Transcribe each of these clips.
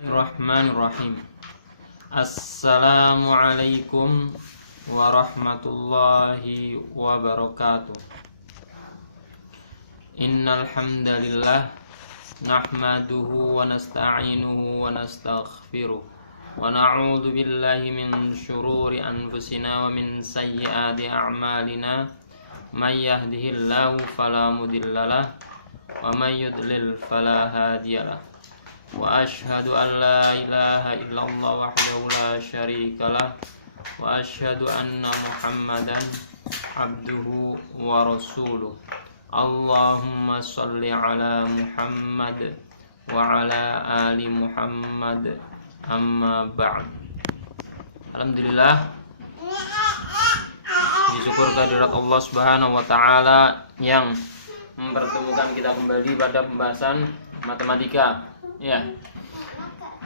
Bismillahirrahmanirrahim. Assalamualaikum warahmatullahi wabarakatuh. Innal hamdalillah nahmaduhu wa nasta'inuhu wa nastaghfiruh wa na'udzu billahi min syururi anfusina wa min sayyiati a'malina. May yahdihillahu fala mudhillalah wa may yudlil fala hadiyalah. Wa asyhadu an la ilaha illallah wahdahu la syarikalah wa asyhadu anna Muhammadan abduhu wa rasuluh. Allahumma shalli ala Muhammad wa ala ali Muhammad, amma ba'd. Alhamdulillah, disyukur kehadirat Allah Subhanahu wa taala yang mempertemukan kita kembali pada pembahasan matematika. Ya,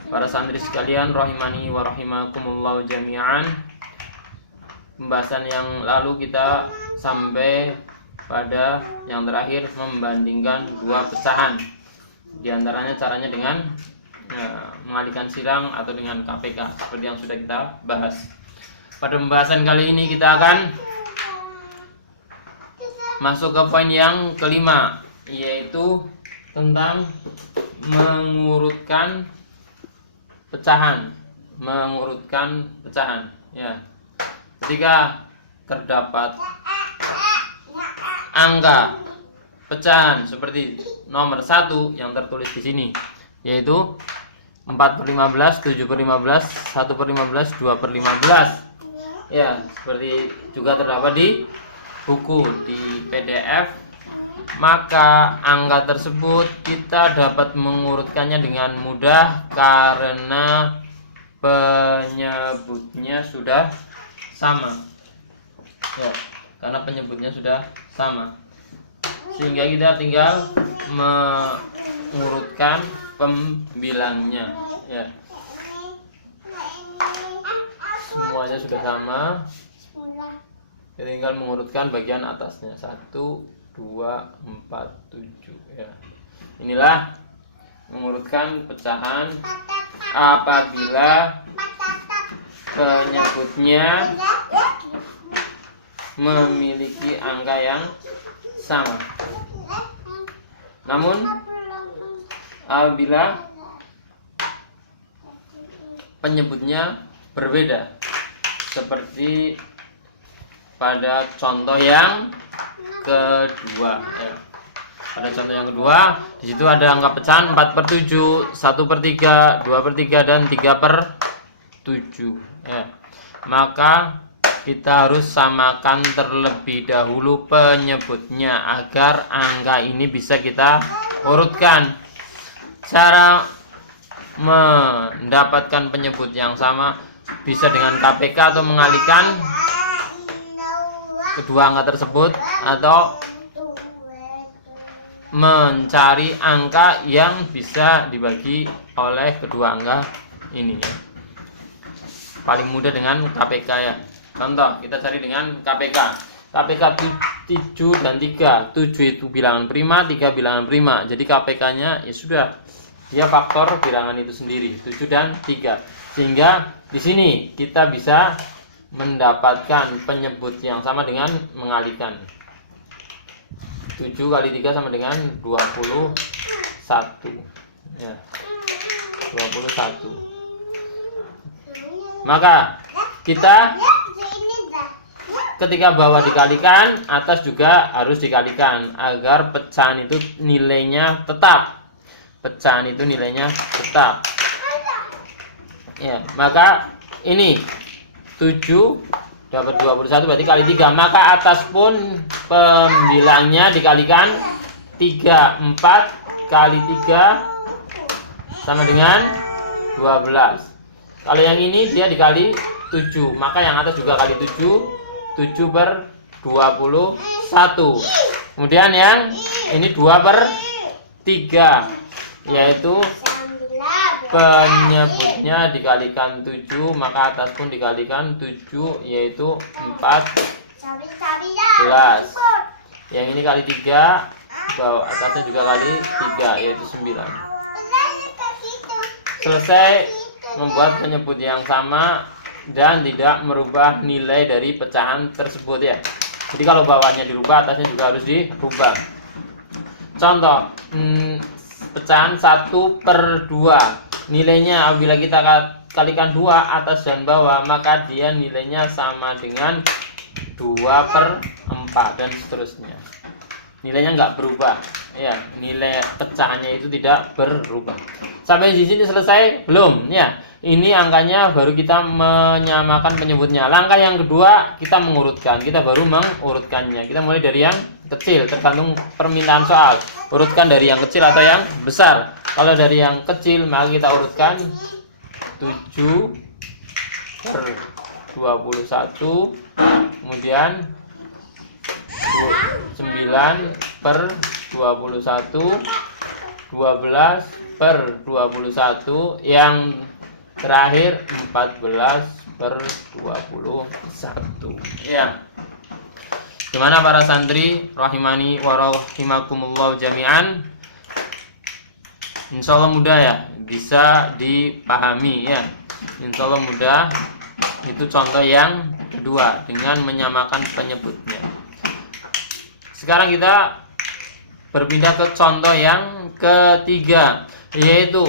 para santri sekalian, rahimani wa rahimakumullah jami'an. Pembahasan yang lalu kita sampai pada yang terakhir, membandingkan dua pecahan. Di antaranya caranya dengan mengalihkan silang atau dengan KPK, seperti yang sudah kita bahas. Pada pembahasan kali ini kita akan masuk ke poin yang kelima, yaitu tentang mengurutkan pecahan. Ya, ketika terdapat angka pecahan seperti nomor 1 yang tertulis di sini, yaitu 4/15, 7/15, 1/15, 2/15. Ya, seperti juga terdapat di buku, di PDF. Maka angka tersebut kita dapat mengurutkannya dengan mudah karena penyebutnya sudah sama. Ya, karena penyebutnya sudah sama, sehingga kita tinggal mengurutkan pembilangnya. Ya, semuanya sudah sama, kita tinggal mengurutkan bagian atasnya. 1, 2, 4, 7. Ya, inilah mengurutkan pecahan apabila penyebutnya memiliki angka yang sama. Namun apabila penyebutnya berbeda, seperti pada contoh yang kedua, ya. Pada contoh yang kedua, di situ ada angka pecahan 4/7, 1/3, 2/3, dan 3/7. Ya. Maka kita harus samakan terlebih dahulu penyebutnya agar angka ini bisa kita urutkan. Cara mendapatkan penyebut yang sama bisa dengan KPK atau mengalihkan kedua angka tersebut, atau mencari angka yang bisa dibagi oleh kedua angka ini. Paling mudah dengan KPK, ya. Contoh, kita cari dengan KPK. KPK 7 dan 3. 7 itu bilangan prima, 3 bilangan prima. Jadi KPK-nya ya sudah, dia faktor bilangan itu sendiri, 7 dan 3. Sehingga di sini kita bisa mendapatkan penyebut yang sama dengan mengalihkan. 7 kali 3 sama dengan 21. Ya, 21. Maka kita ketika bawah dikalikan, atas juga harus dikalikan agar pecahan itu nilainya tetap. Ya, maka ini 7 dapat 21, berarti kali 3. Maka atas pun pembilangnya dikalikan 3. 4 kali 3 sama dengan 12. Kalau yang ini dia dikali 7, maka yang atas juga kali 7. 7/21. Kemudian yang ini 2/3, yaitu penyebutnya dikalikan 7, maka atas pun dikalikan 7, yaitu 14. Yang ini kali 3, bawah atasnya juga kali 3, yaitu 9. selesai membuat penyebut yang sama dan tidak merubah nilai dari pecahan tersebut ya. Jadi kalau bawahnya dirubah, atasnya juga harus dirubah. Contoh, pecahan 1/2 nilainya apabila kita kalikan 2 atas dan bawah, maka dia nilainya sama dengan 2/4 dan seterusnya. Nilainya nggak berubah ya, nilai pecahannya itu tidak berubah. Sampai di sini selesai belum ya? Ini angkanya baru kita menyamakan penyebutnya. Langkah yang kedua kita mengurutkan. Kita baru mengurutkannya. Kita mulai dari yang kecil, tergantung permintaan soal. Urutkan dari yang kecil atau yang besar. Kalau dari yang kecil maka kita urutkan 7/21, kemudian 9/21, 12/21, yang terakhir 14/21 ya. Gimana para santri rahimani wa rahimakumullah jami'an? Insyaallah mudah ya, bisa dipahami ya. Insyaallah mudah. Itu contoh yang kedua dengan menyamakan penyebutnya. Sekarang kita berpindah ke contoh yang ketiga, yaitu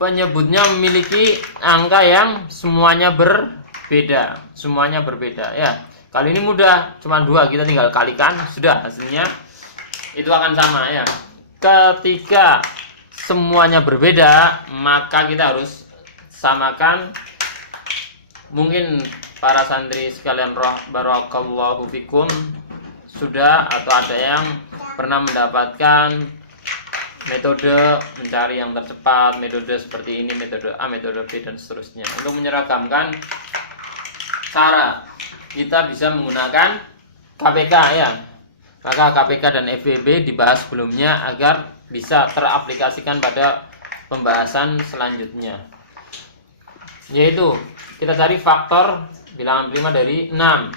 penyebutnya memiliki angka yang semuanya berbeda. Semuanya berbeda ya. Kali ini mudah, cuma 2, kita tinggal kalikan, sudah hasilnya itu akan sama ya. Ketika semuanya berbeda, maka kita harus samakan. Mungkin para santri sekalian barakallahu fikum sudah atau ada yang pernah mendapatkan metode mencari yang tercepat, metode seperti ini, metode A, metode B, dan seterusnya. Untuk menyeragamkan cara, kita bisa menggunakan KPK ya. Maka KPK dan FEB dibahas sebelumnya agar bisa teraplikasikan pada pembahasan selanjutnya. Yaitu kita cari faktor bilangan prima dari 6,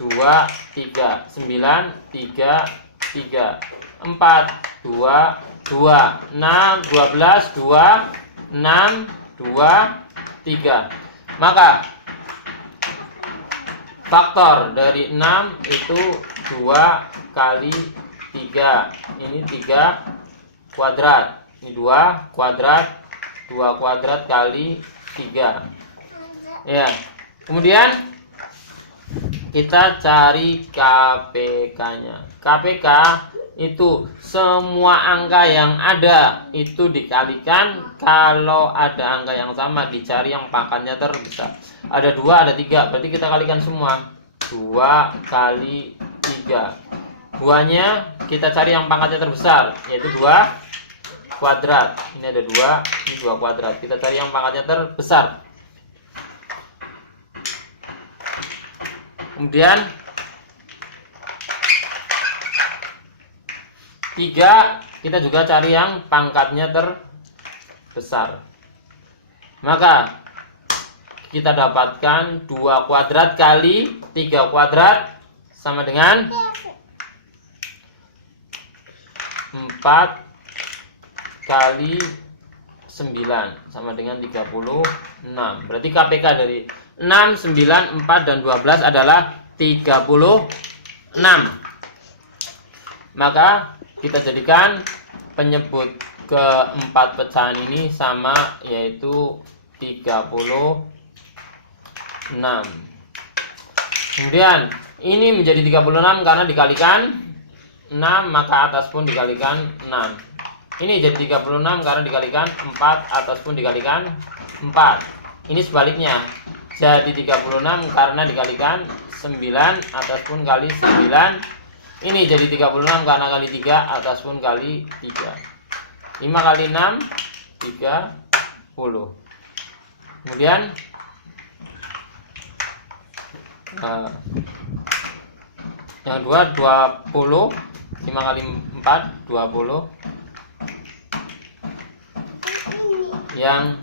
2, 3, 9, 3, 3, 4, 2, 2, 6, 12, 2, 6, 2, 3. Maka faktor dari 6 itu 2 kali 3. Ini 3 kuadrat. Ini 2 kuadrat. 2 kuadrat kali 3. Ya. Kemudian kita cari KPK-nya. KPK itu semua angka yang ada itu dikalikan. Kalau ada angka yang sama dicari yang pangkatnya terbesar. Ada 2, ada 3, berarti kita kalikan semua. 2 kali 3. 2-nya kita cari yang pangkatnya terbesar, yaitu 2 kuadrat. Ini ada 2, ini 2 kuadrat. Kita cari yang pangkatnya terbesar. Kemudian 3 kita juga cari yang pangkatnya terbesar. Maka kita dapatkan 2 kuadrat kali 3 kuadrat sama dengan 4 kali 9 sama dengan 36. Berarti KPK dari 6, 9, 4, dan 12 adalah 36. Maka kita jadikan penyebut keempat pecahan ini sama, yaitu 36. Kemudian ini menjadi 36 karena dikalikan 6, maka atas pun dikalikan 6. Ini jadi 36 karena dikalikan 4, atas pun dikalikan 4. Ini sebaliknya. Jadi 36 karena dikalikan 9, atas pun kali 9. Ini jadi 36 karena kali 3, atas pun kali 3. 5 kali 6, 30. Kemudian yang kedua 20. 5 kali 4, 20. Yang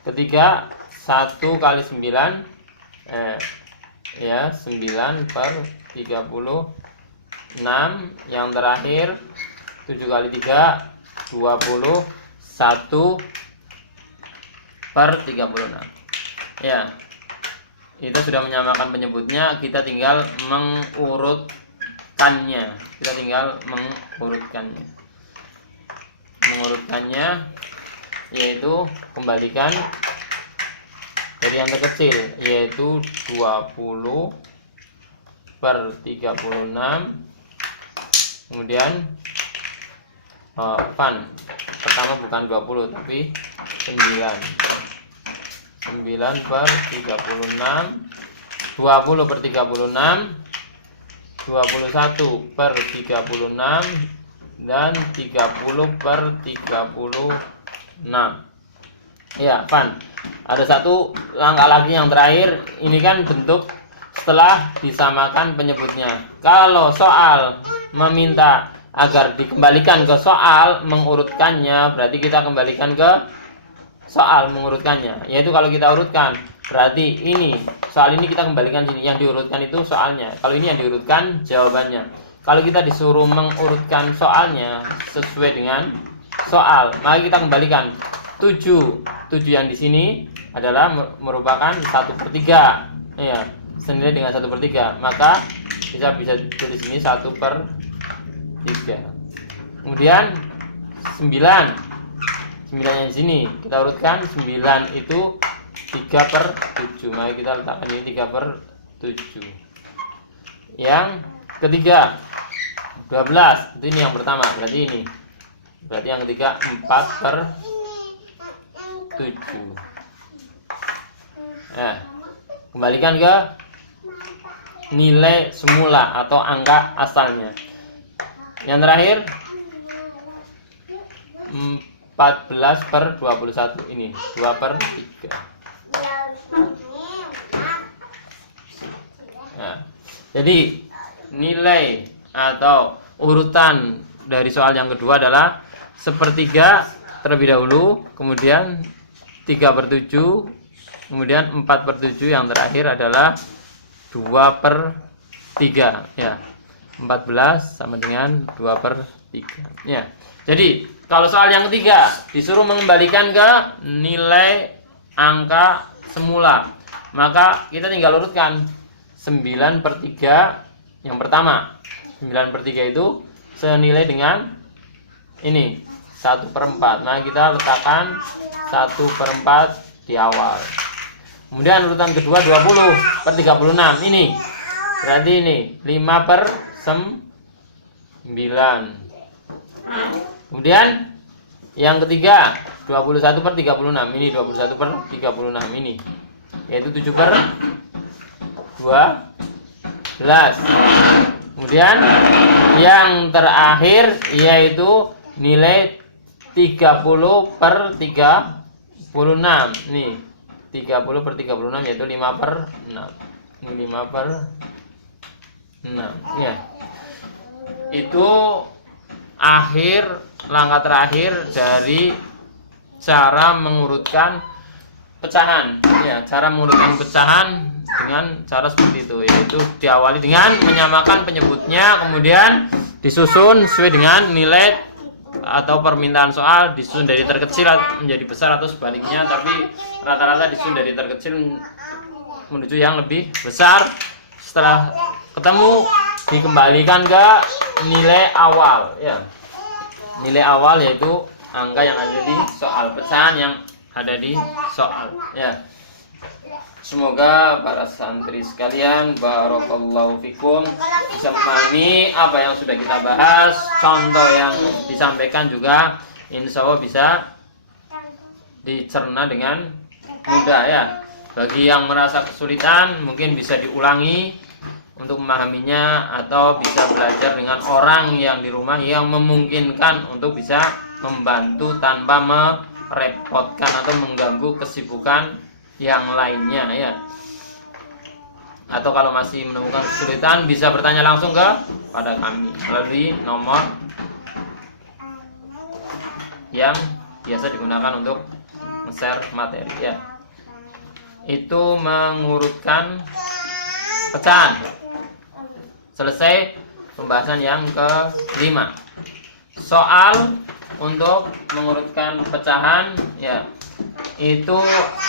ketiga 1 kali 9, ya 9/36. Yang terakhir 7 kali 3, 21 per 36. Ya, kita sudah menyamakan penyebutnya, kita tinggal mengurutkannya. Mengurutkannya yaitu kembalikan dari yang terkecil, yaitu 20 per 36. Kemudian pertama bukan 20 tapi 9 per 36, 20 per 36, 21 per 36, dan 30 per 36. Ya, ada satu langkah lagi yang terakhir. Ini kan bentuk setelah disamakan penyebutnya. Kalau soal meminta agar dikembalikan ke soal mengurutkannya, berarti kita kembalikan ke soal mengurutkannya. Yaitu kalau kita urutkan, berarti ini soal ini kita kembalikan sini. Yang diurutkan itu soalnya. Kalau ini yang diurutkan jawabannya. Kalau kita disuruh mengurutkan soalnya sesuai dengan soal, maka kita kembalikan 7 yang di sini adalah merupakan 1/3. Ya, senilai dengan 1/3. Maka kita bisa tulis ini 1/3. Kemudian 9 yang di sini kita urutkan, 9 itu 3/7. Maka kita letakkan ini 3/7. Yang ketiga 12, itu ini yang pertama, berarti ini. Berarti yang ketiga 4/7. Nah, kembalikan ke nilai semula atau angka asalnya. Yang terakhir 14/21, ini 2/3. Nah, jadi nilai atau urutan dari soal yang kedua adalah 1/3 terlebih dahulu, kemudian 3/7, kemudian 4/7, yang terakhir adalah 2/3. Ya, 14 sama dengan 2/3. Ya, jadi kalau soal yang ketiga disuruh mengembalikan ke nilai angka semula, maka kita tinggal urutkan 9/3 yang pertama. 9/3 itu senilai dengan ini 1/4. Nah, kita letakkan 1/4 di awal. Kemudian urutan kedua 20/36. Ini berarti ini 5/9. Kemudian yang ketiga 21/36. Ini 21/36 ini, yaitu 7/12. Kemudian yang terakhir yaitu nilai 30/36. Nih, 30/36 yaitu 5/6. Ini 5/6. Ya. Itu langkah terakhir dari cara mengurutkan pecahan. Ya, cara mengurutkan pecahan dengan cara seperti itu, yaitu diawali dengan menyamakan penyebutnya, kemudian disusun sesuai dengan nilai atau permintaan soal, disusun dari terkecil menjadi besar atau sebaliknya, tapi rata-rata disusun dari terkecil menuju yang lebih besar. Setelah ketemu dikembalikan ke nilai awal, ya. Nilai awal yaitu angka yang ada di soal, pecahan yang ada di soal, ya. Semoga para santri sekalian, barakallahu fikum, bisa memahami apa yang sudah kita bahas. Contoh yang disampaikan juga insya Allah bisa dicerna dengan mudah, ya. Bagi yang merasa kesulitan mungkin bisa diulangi untuk memahaminya, atau bisa belajar dengan orang yang di rumah yang memungkinkan untuk bisa membantu tanpa merepotkan atau mengganggu kesibukan yang lainnya, ya. Atau kalau masih menemukan kesulitan bisa bertanya langsung kepada kami melalui nomor yang biasa digunakan untuk share materi, ya. Itu mengurutkan pecahan. Selesai pembahasan yang kelima. Soal untuk mengurutkan pecahan ya, itu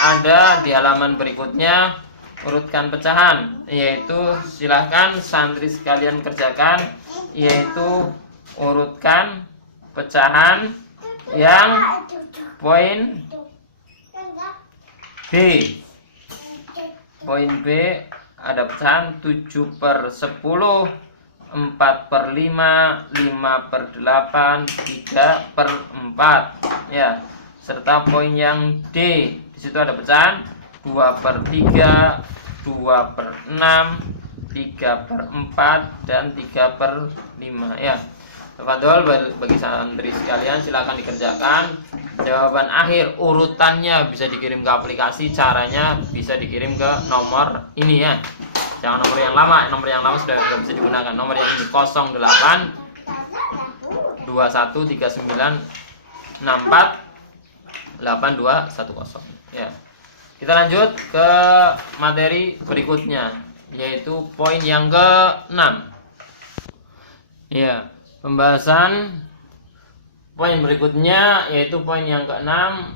ada di halaman berikutnya. Urutkan pecahan, yaitu silahkan santri sekalian kerjakan, yaitu urutkan pecahan yang poin B. Poin B ada pecahan 7/10, 4/5, 5/8, 3/4 ya. Serta poin yang D, di situ ada pecahan 2/3, 2/6, 3/4 dan 3/5 ya. Tafadhol bagi santri sekalian silakan dikerjakan. Jawaban akhir urutannya bisa dikirim ke aplikasi, caranya bisa dikirim ke nomor ini ya. Jangan nomor yang lama sudah tidak bisa digunakan. Nomor yang ini 08 21 39 64 8210 ya. Kita lanjut ke materi berikutnya, yaitu poin yang ke-6. Ya, pembahasan poin berikutnya yaitu poin yang ke-6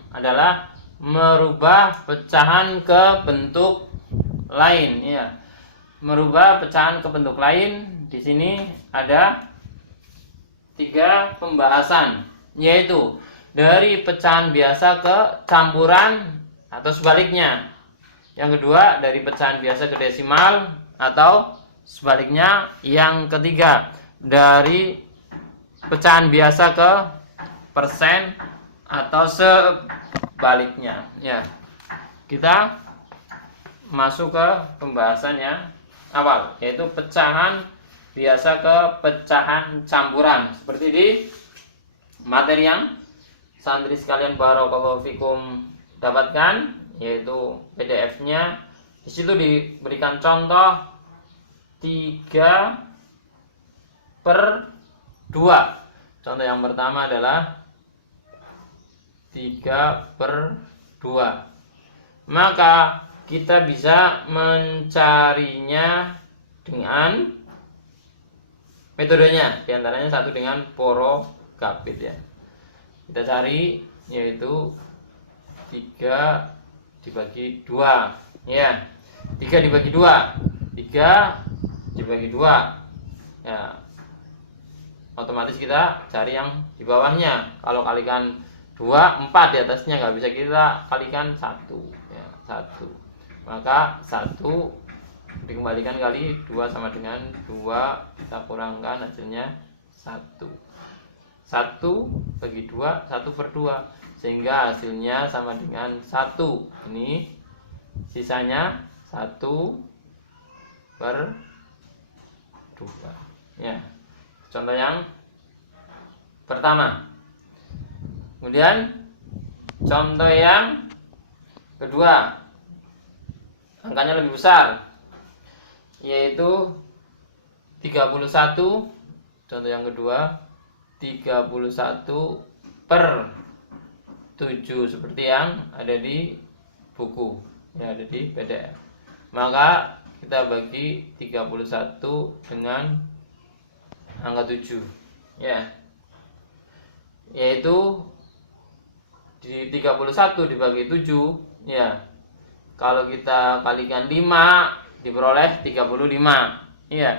adalah merubah pecahan ke bentuk lain ya. Merubah pecahan ke bentuk lain, di sini ada 3 pembahasan, yaitu dari pecahan biasa ke campuran atau sebaliknya. Yang kedua, dari pecahan biasa ke desimal atau sebaliknya. Yang ketiga, dari pecahan biasa ke persen atau sebaliknya ya. Kita masuk ke pembahasan yang awal, yaitu pecahan biasa ke pecahan campuran. Seperti di materi yang santri sekalian barakallahu fikum dapatkan, yaitu PDF-nya. Di situ diberikan contoh 3/2. Contoh yang pertama adalah 3/2. Maka kita bisa mencarinya dengan metodenya, diantaranya satu dengan porogapit ya. Kita cari, yaitu 3 dibagi 2 ya. 3 dibagi 2 ya. Otomatis kita cari yang di bawahnya. Kalau kalikan 2, 4 di atasnya, nggak bisa kita kalikan 1 ya, 1. Maka 1 dikembalikan kali 2 sama dengan 2, kita kurangkan hasilnya 1. 1 bagi 2, 1/2, sehingga hasilnya sama dengan 1. Ini sisanya 1/2 ya. Contoh yang pertama. Kemudian contoh yang kedua, angkanya lebih besar, yaitu 31. Contoh yang kedua 31/7 seperti yang ada di buku ya, ada di PDF. Maka kita bagi 31 dengan angka 7 ya, yaitu di 31 dibagi 7 ya. Kalau kita kalikan 5 diperoleh 35 ya.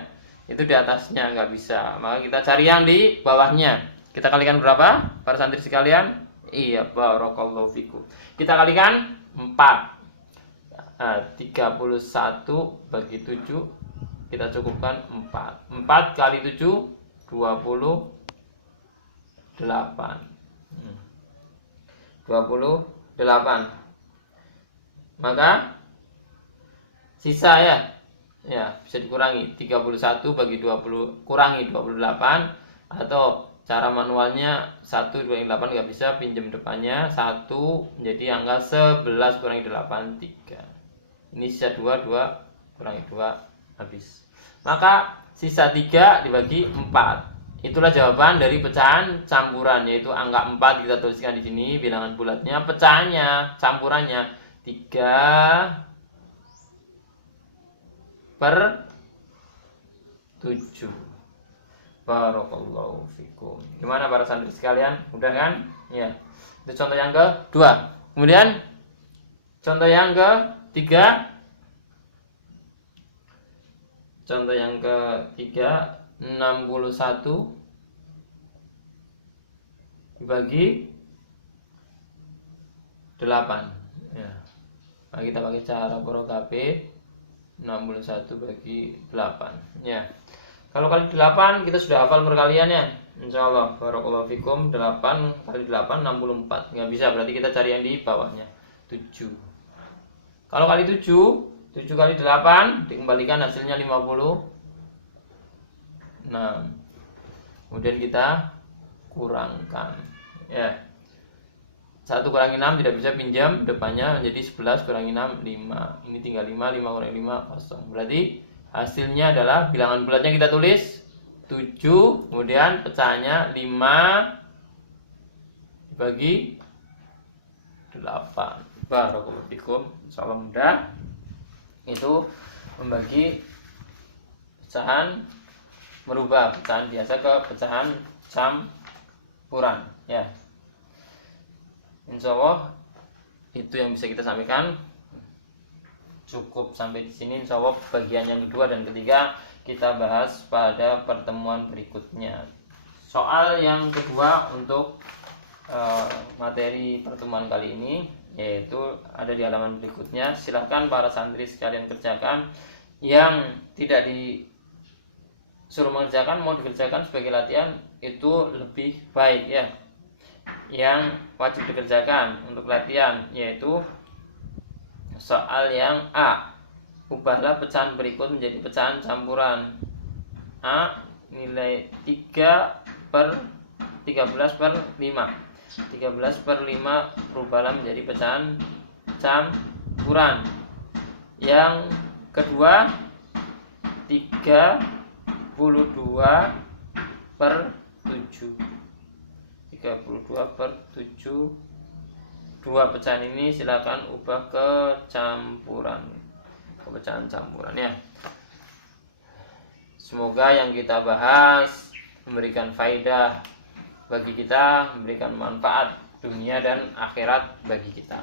Itu di atasnya nggak bisa, maka kita cari yang di bawahnya. Kita kalikan berapa para santri sekalian? Iya, barakallahu fikum. Kita kalikan 4. 31 bagi 7 kita cukupkan 4. 4 kali 7 28. 28. Maka sisa ya bisa dikurangi 31 bagi 20 kurangi 28, atau cara manualnya 1 kurangi 8 nggak bisa, pinjam depannya 1 menjadi angka 11 kurangi 8 3. Ini sisa 2 kurangi 2 habis. Maka sisa 3 dibagi 4. Itulah jawaban dari pecahan campuran, yaitu angka 4 kita tuliskan di sini bilangan bulatnya, pecahannya campurannya 3/7. Barakallahu fikum. Gimana para santri sekalian? Mudah kan? Ya. Itu contoh yang kedua. Kemudian contoh yang ketiga. Contoh yang ketiga, 61 dibagi 8. Ya. Nah, kita pakai cara Porokape 61 bagi 8. Ya. Kalau kali 8 kita sudah hafal perkaliannya. Insyaallah. Barakallahu fikum. 8 kali 8 64. Nggak bisa, berarti kita cari yang di bawahnya. 7. Kalau kali 7, 7 kali 8 dikembalikan hasilnya 50. Nah, kemudian kita kurangkan. Ya. 1 kurangi 6 tidak bisa pinjam, depannya menjadi 11 kurangi 6 5. Ini tinggal 5, 5 kurangi 5 kosong. Berarti hasilnya adalah bilangan bulatnya kita tulis 7, kemudian pecahannya 5 dibagi 8. Barakallahu fikum. Insyaallah mudah. Itu membagi pecahan, merubah pecahan biasa ke pecahan campuran, ya. Insyaallah itu yang bisa kita sampaikan. Cukup sampai di sini. Insyaallah bagian yang kedua dan ketiga kita bahas pada pertemuan berikutnya. Soal yang kedua untuk materi pertemuan kali ini yaitu ada di halaman berikutnya. Silahkan para santri sekalian kerjakan. Yang tidak disuruh mengerjakan mau dikerjakan sebagai latihan itu lebih baik, ya. Yang wajib dikerjakan untuk latihan yaitu soal yang A. Ubahlah pecahan berikut menjadi pecahan campuran. A nilai 13/5. 13/5 rubahlah menjadi pecahan campuran. Yang kedua 32/7. 32/7. Dua pecahan ini silakan ubah ke campuran, ke pecahan campuran, ya. Semoga yang kita bahas memberikan faedah bagi kita, memberikan manfaat dunia dan akhirat bagi kita.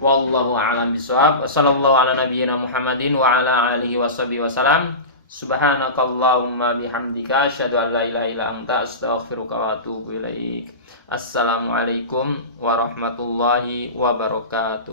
Wallahu a'lam bishawab. Wassallallahu ala nabiyyina Muhammadin wa ala alihi washabihi wasallam. Subhanakallahumma bihamdika asyhadu an la ilaha illa anta astaghfiruka wa atubu ilaik. Assalamualaikum warahmatullahi wabarakatuh.